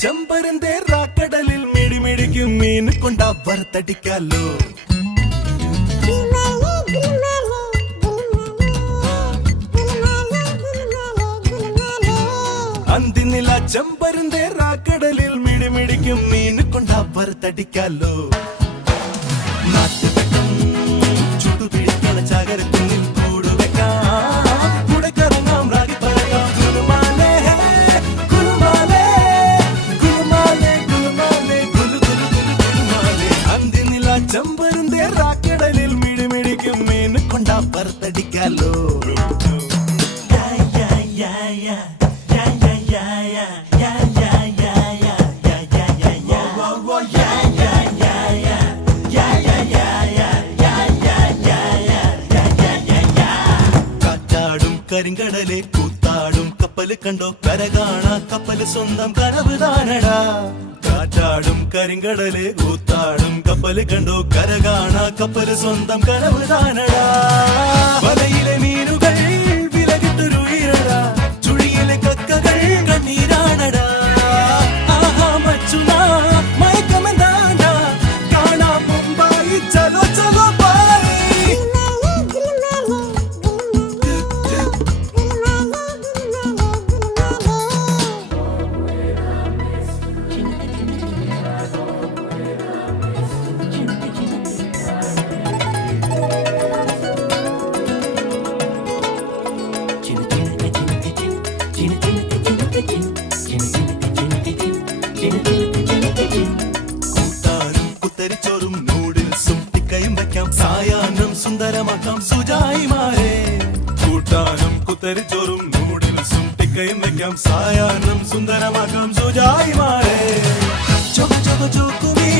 ചെമ്പരന്റെ റാക്കടലിൽ മിടിമിടിക്കും മീൻ കൊണ്ടാ വറുത്തടിക്കാലോ. അന്തിനില ചെമ്പരന്റെ റാക്കടലിൽ മിടിമിടിക്കും മീൻ കൊണ്ടാ വറുത്തടിക്കാലോ. നാട്ടുവെട്ടം ചുട്ടുപിടിക്കണ ചാകരക്കുന്നിൽ ചെമ്പരന്റെ റാക്കടലിൽ മിടിമിടിക്കും മീൻ കൊണ്ടാ വറുത്തടിക്കാലോ. കാറ്റാടും കരിങ്കടലെ കൂത്താടും കപ്പല് കണ്ടോ കര കാണാ കപ്പല് സ്വന്തം കനവ് താനടാ. കാറ്റാടും കരിങ്കടലെ കൂത്താടും കപ്പല് കണ്ടോ കര കാണാ കപ്പല് സ്വന്തം കനവ് താനടാ. വലയിലെ മീനുകൾ വിലകിട്ടൊരു ഈരടാ, ചുഴിയിലെ കക്കകൾ കണ്ണീരാണടാ. ആഹാ മച്ചുനാ മയക്കമെന്താണ്ടാ, കാണാം മുംബൈ ചലോ ചലോ ബൈ. കൂട്ടാനും കുത്തരിച്ചോറും നൂഡിൽസും ടിക്കയും വയ്ക്കാം, സായാഹ്നം സുന്ദരമാക്കാം സുജായിമാരെ. കൂട്ടാനും കുത്തരിച്ചോറും നൂഡിൽസും ടിക്കയും വയ്ക്കാം, സായാഹ്നം സുന്ദരമാക്കാം സുജായിമാരെ. ചോക്കുമീ